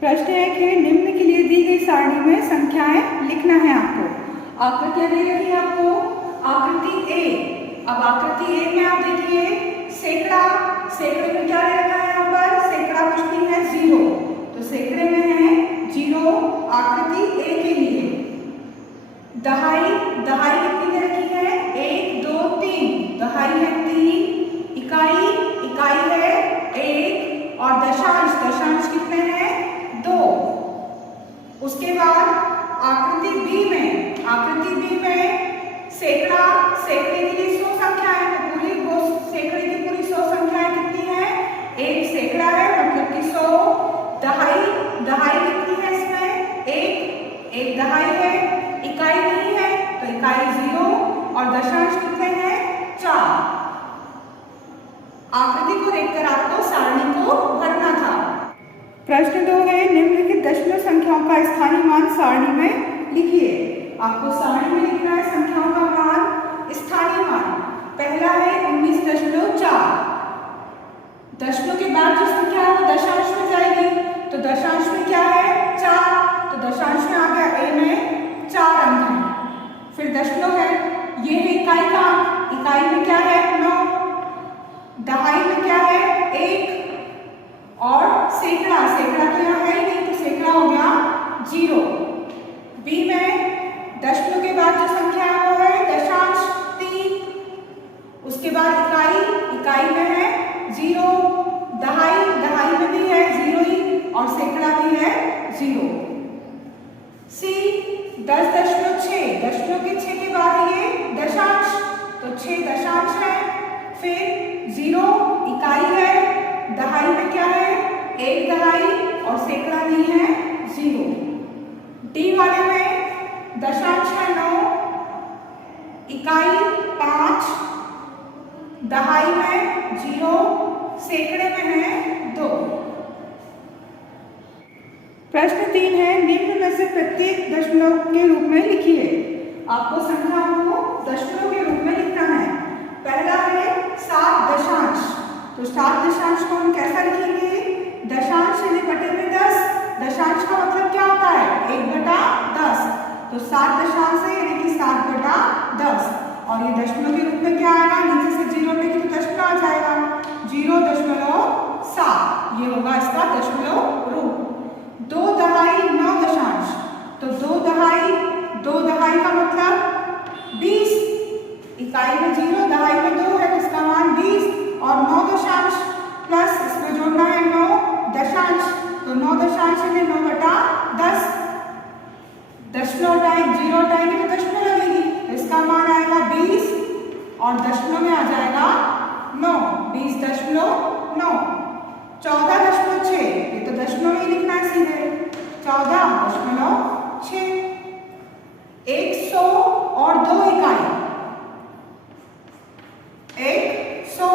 प्रश्न एक है, निम्न के लिए दी गई सारणी में संख्याएं लिखना है आपको। आकृतियां दे रखी है आपको। आकृति ए, अब आकृति ए में आप देखिए सैकड़ा, सैकड़े में क्या दे रखा है यहाँ पर? सैकड़ा कुछ नहीं है, 0, तो सैकड़े में है 0 आकृति ए के लिए। दहाई, दहाई कितनी दे रखी है? 1 2 3, दहाई है 3। इकाई, इकाई है 1 और दशांश, दशांश कितने हैं? 2। उसके बाद आकृति बी में, आकृति बी में सैकड़ा, सैकड़े के लिए 100 संख्या है, तो पूरी वो सैकड़े की पूरी 100 संख्याएं कितनी है? एक सैकड़ा है मतलब कि 100। दहाई, दहाई कितनी है इसमें? 1 दहाई है। इकाई नहीं है तो इकाई 0 और दशांश कितने हैं? 4। आकृति को देखकर आपको सारणी को भरना था। प्रश्न 2 है, निम्नलिखित दशमलव संख्याओं का स्थानीय मान सारणी में लिखिए। आपको सारणी में लिखना है संख्याओं का मान, स्थानीय मान। पहला है 19.4। दशमलव के बाद जो संख्या है वो दशांश में जाएगी, तो दशांश में क्या है? 4, तो दशांश में आ गया ए में 4 अंक है। फिर दशमलव है, ये है इकाई का अंक, इकाई में क्या है? 9। दहाई में क्या है? 1 और सैकड़ा, सैकड़ा तो यहाँ है ही नहीं तो सैकड़ा हो गया 0। बी में दशमलव के बाद जो संख्या है वो है दशांश 3। उसके बाद इकाई, इकाई में है 0। दहाई, दहाई में भी है 0 ही और सैकड़ा भी है 0। सी 10.6, दशमलव के 6 के बाद ये दशांश, तो 6 दशांश है। फिर 0 इकाई है, दहाई में क्या है? 1 दहाई और सैकड़ा नहीं है 0। डी वाले में दशांश है 9, इकाई 5, दहाई में 0, सैकड़े में है 2। प्रश्न 3 है, निम्न में से प्रत्येक दशमलव के रूप में लिखिए। आपको संख्याओं को दशमलव के रूप में लिखना है। पहला है 7 दशांश, तो 7 दशांश को हम कैसा लिखेंगे? दशांश यानी बटे में 10। दशांश का मतलब क्या होता है? 1/10, तो 7 दशांश है यानी कि 7/10। और ये दशमलव के रूप में क्या आएगा? नीचे से 0 लेके तो दशमलव आ जाएगा, 0.7, ये होगा इसका दशमलव रूप। 2 दहाई 9 दशांश, तो 2 दहाई, 2 दहाई का मतलब 20। इकाई में 0, दहाई में 2 है तो इसका मान 20 और 9 दशांश प्लस इसमें जोड़ना है 9 दशांश, तो 9 दशांश है 9/10। दशमलव हटाएंगे, 0 हटाएंगे तो दशमलव लगेगी, तो इसका मान आएगा 20 और दशमलव में आ जाएगा 9, 20.9। 14.6, ये तो दशमलव में ही लिखना है सीधे, 14.6। 100 और 2 इकाई, 100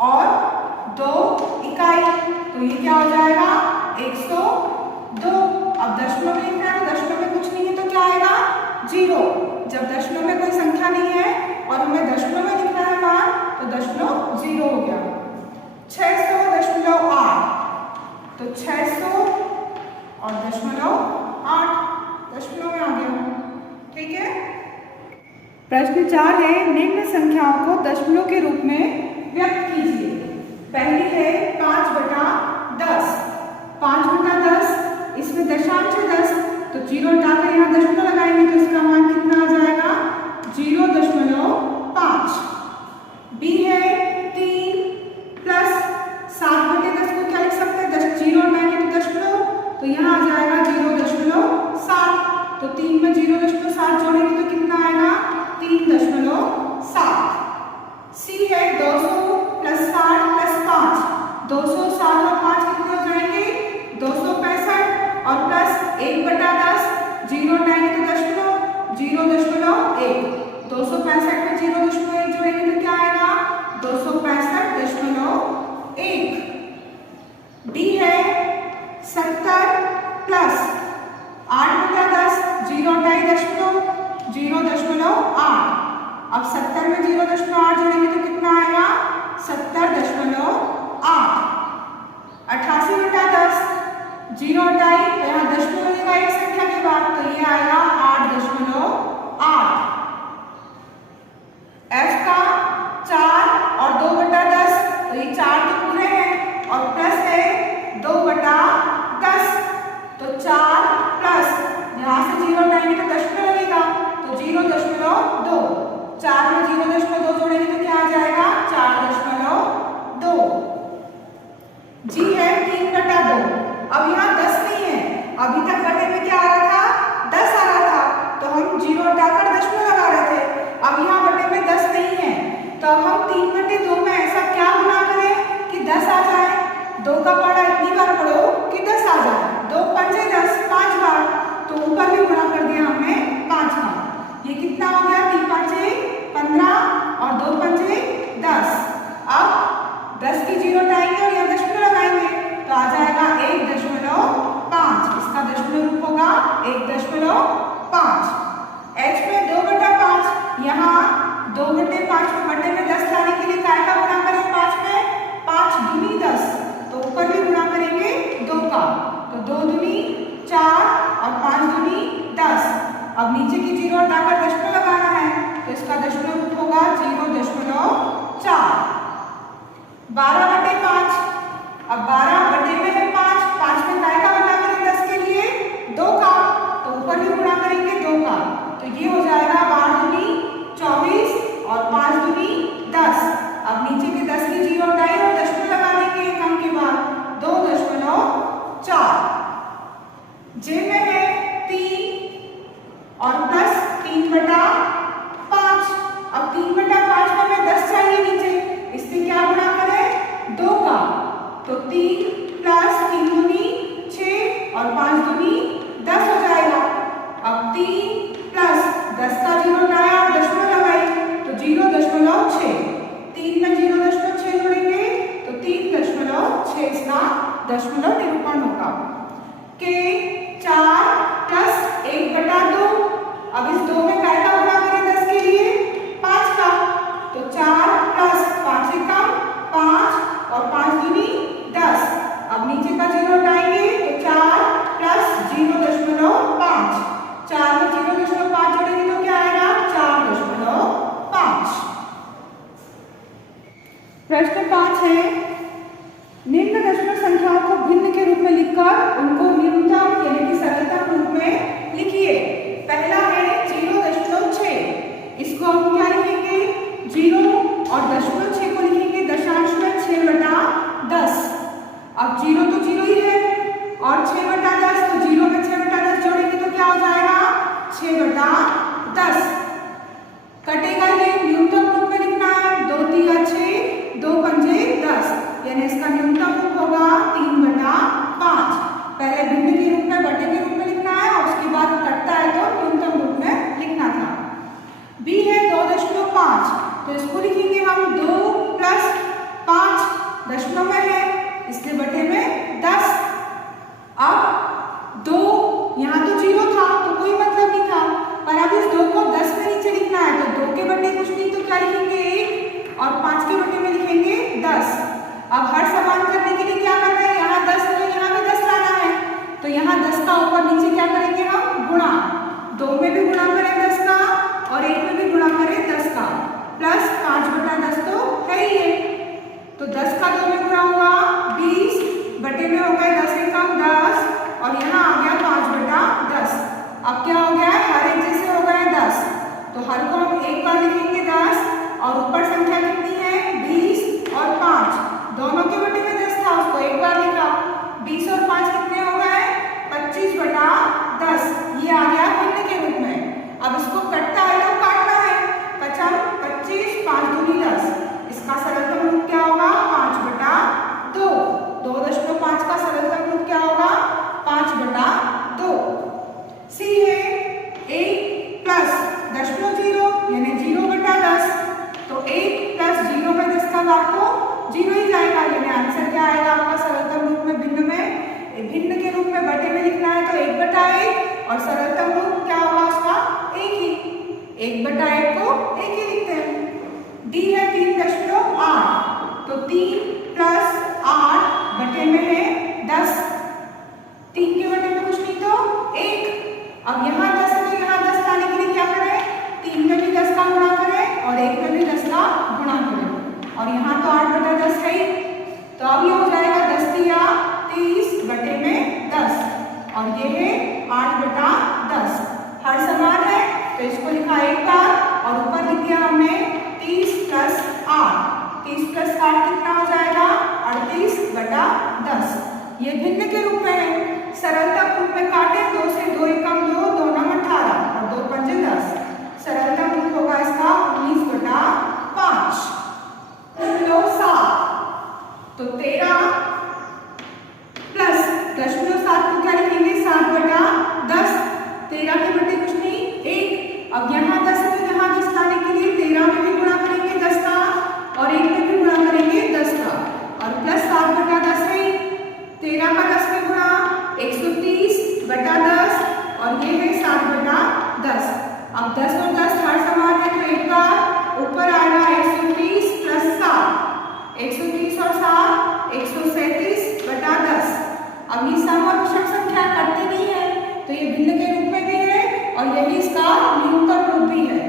और 2 इकाई, तो ये क्या हो जाएगा? 102। अब दशमलव में लिखना है तो दशमलव में कुछ नहीं है तो क्या आएगा? 0। जब दशमलव में कोई संख्या नहीं है और हमें दशमलव में लिखना है मान, तो दशमलव 0 हो गया। 600.8, तो 600 और दशमलव 8 दशमलव में आ गया, ठीक है। प्रश्न 4 है, निम्न संख्याओं को दशमलव के रूप में व्यक्त कीजिए। पहली है 5/10, 5/10, इसमें दशांश है 10, तो 0 हटाकर यहाँ दशमलव लगाएंगे तो इसका मान कितना आ जाएगा? 0.5। बी है 3 प्लस 7/10 को क्या लिख सकते हैं? 0 हटाएंगे तो दशमलव, तो यहाँ आ जाएगा 0.7, तो 3 में 0.7 जोड़ेंगे तो कितना आएगा? 3.7। सी है 200 प्लस 60 प्लस 5, 2 का पहाड़ा इतनी बार पढ़ो कि 10 आ जाए। 2 पंजे 10, 5 बार, तो ऊपर भी गुणा कर दिया हमने 5 बार। ये कितना हो गया? 3 पंजे 15 और 2 पंजे 10। अब 10 की जीरो हटाएंगे और यहाँ दशमलव लगाएंगे तो आ जाएगा 1.5। इसका दशमलव रूप होगा 1.5। h में 2/5, यहाँ 2/5 बटे में 10 लाने के लिए काय का गुणा करें? 5 में 5 दूनी 10, तो ऊपर भी गुणा करेंगे 2 का, तो 2 दूनी 4 और 5 दूनी 10। अब नीचे की जीरो हटाकर दशमलव लगाना है तो इसका दशमलव रूप होगा 0.4। 12/5, अब 12 बटे में है 5, 5 में काय का गुणा करें 10 के लिए? 2 का, तो ऊपर भी गुणा करेंगे 2 का, तो ये हो जाएगा 12 दूनी 24 और 5 दूनी 10। अब नीचे के 10 की जीरो हटाई और दशमलव लगा देंगे एक अंक के बाद 2.4। जे में है 3 और प्लस 3/5। अब 3/5 में हमें 10 चाहिए नीचे, इससे क्या गुणा करें? 2 का, तो 3 प्लस 3 दूनी 6 और 5 दूनी 10 हो जाएगा। अब 3 प्लस 10 का जीरो हटाया और दशमलव लगाई तो 0.6। 3 में 0.6 जोड़ेंगे तो 3.6 इसका दशमलव निरूपण होगा। के 4 प्लस 1/2, अब इस 2 में काय का गुणा करें 10 के लिए? 5 का, तो 4 प्लस 5 से कम 5 और 5 दूनी 10। अब नीचे का जीरो हटाएंगे तो 4 प्लस 0.5, 4 में 0.5 जोड़ेंगे तो क्या आएगा? 4.5। प्रश्न 5 है, निम्न दशमलव संख्याओं को भिन्न के रूप में लिखकर उनको न्यूनतम यानी कि सरलतम रूप में लिखिए। पहला है 0.6, इसको हम क्या लिखेंगे? 0 और 0.6 को लिखेंगे दशांश में 6/10। अब 0 तो 0 ही है और 6/10, तो 0 में 6/10 जोड़ेंगे तो क्या हो जाएगा? 6/10। कटेगा ये, न्यूनतम रूप में लिखना है। 2 3 6, 2 पंजे 10, यानी इसका न्यूनतम रूप होगा 3/5। पहले भिन्न के रूप में बटे के रूप में लिखना है और उसके बाद कटता है तो न्यूनतम रूप में लिखना था। बी है 2.5, तो इसको लिखेंगे हम 2 प्लस 5, दशमलव में है इसलिए बटे में 10। अब 2 यहाँ तो 0 था तो कोई मतलब नहीं था, पर अब इस 2 को 10 में नीचे लिखना है तो 2 के बटे कुछ नहीं तो क्या लिखेंगे? 1 और 5 के बटे में लिखेंगे 10। अब हर समान करने के लिए क्या करना है? यहाँ 10 तो यहाँ भी 10 लाना है, तो यहाँ 10 का ऊपर नीचे क्या करेंगे हम? गुणा। 2 में भी गुणा करें 10 का और 1 में भी गुणा करें 10 का, प्लस 5/10 तो है ही है, तो 10 का 2 में गुणा हुआ 20, बटे में हो गए 10 से कम 10 और यहाँ आ गया 5/10। अब क्या हो गया? हर एक जैसे हो गए 10, तो हर को हम एक बार लिखेंगे 10 और ऊपर संख्या कितनी है? 20 और 5, दोनों के बटे में 10 था उसको एक बार लिखा। 20 और 5 कितने हो गए? 25/10, ये आ गया भिन्न के रूप में। अब इसको कटता है तो काटना है। 25, 5 दूनी 10, इसका सरलतम रूप क्या होगा? 5/2। 2.5 का सरलतम रूप क्या होगा? 5/2। सी है 1 प्लस 0.0 यानी 0/10, तो 1 प्लस 0 में 10 का घात तो 0 ही जाएगा, यानी आंसर क्या आएगा आपका सरलतम रूप में? भिन्न में, भिन्न के रूप में बटे में लिखना है तो 1/1 और सरलतम रूप क्या होगा उसका? 1 ही। 1/1 को 1 ही लिखते हैं। डी है 3.8, तो 3 प्लस 8 बटे में है 10, 3 के बटे में कुछ नहीं तो 1। अब यहाँ 10 है तो यहाँ 10 लाने के लिए क्या करें? 3 में भी 10 का गुणा करें और 1 में भी 10 का गुणा करें, और यहाँ तो 8/10 है ही, तो अब ये हो जाएगा 10 या 30 बटे में 10 और ये है 8/10। हर समान है तो इसको लिखा एक बार और ऊपर लिख दिया हमने 30 प्लस 8। 30 प्लस 8 कितना हो जाएगा? 38/10। ये भिन्न के रूप में है। सरलतम रूप में काटे 2 से 2 एकम 2, 2 9 18 और 2 पंजे 10। सरलतम रूप होगा इसका 19/5। 7, तो 13 ये भिन्न के रूप में भी है और यही इसका न्यूनतम रूप भी है।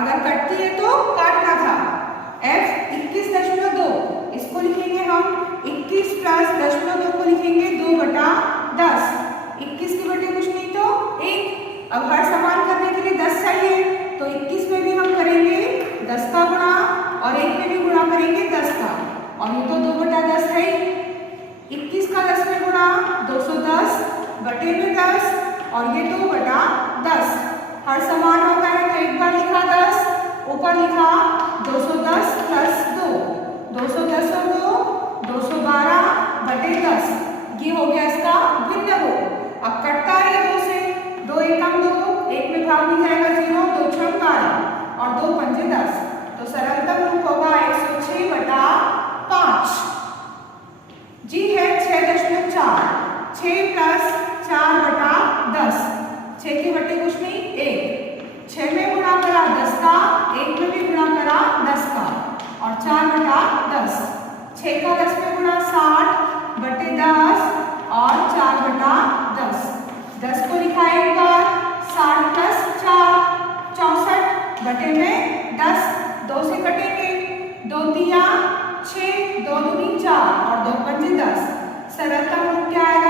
अगर कटती है तो काटना था। f 21.2 इसको लिखेंगे हम 21 प्लस 0.2 को लिखेंगे 2/10। 21 के बटे कुछ नहीं तो 1। अब हर समान करने के लिए 10 चाहिए तो 21 में भी हम करेंगे 10 का गुणा और 1 में भी गुणा करेंगे 10 का, और ये तो 2/10 है। 21 का 10 में गुणा 210 बटे में 10 और ये 2/10। हर समान होता है तो एक बार लिखा 10, ऊपर लिखा 210 प्लस 2, 210 और 2 212 बटे 10। ये हो गया इसका भिन्न रूप। अब कटता है 2 से, 2 एकम 2, 1 में भाग नहीं जाएगा 0, 2 6 12 और 2 पंजे 10, तो सरलतम रूप होगा 106/5। जी है 6.4, 6 प्लस 4/10, 6 के बटे कुछ नहीं 1, 6 में गुणा करा 10 का, 1 में भी गुणा करा 10 का और 4/10, 6 का 10 में गुणा 60 बटे 10 और 4/10। 10 को लिखा एक बार, 60 प्लस 4 64 बटे में 10, 2 से कटेंगे, 2 तिया 6, 2 दूनी 4 और 2 पंजे 10। सरलतम रूप क्या आएगा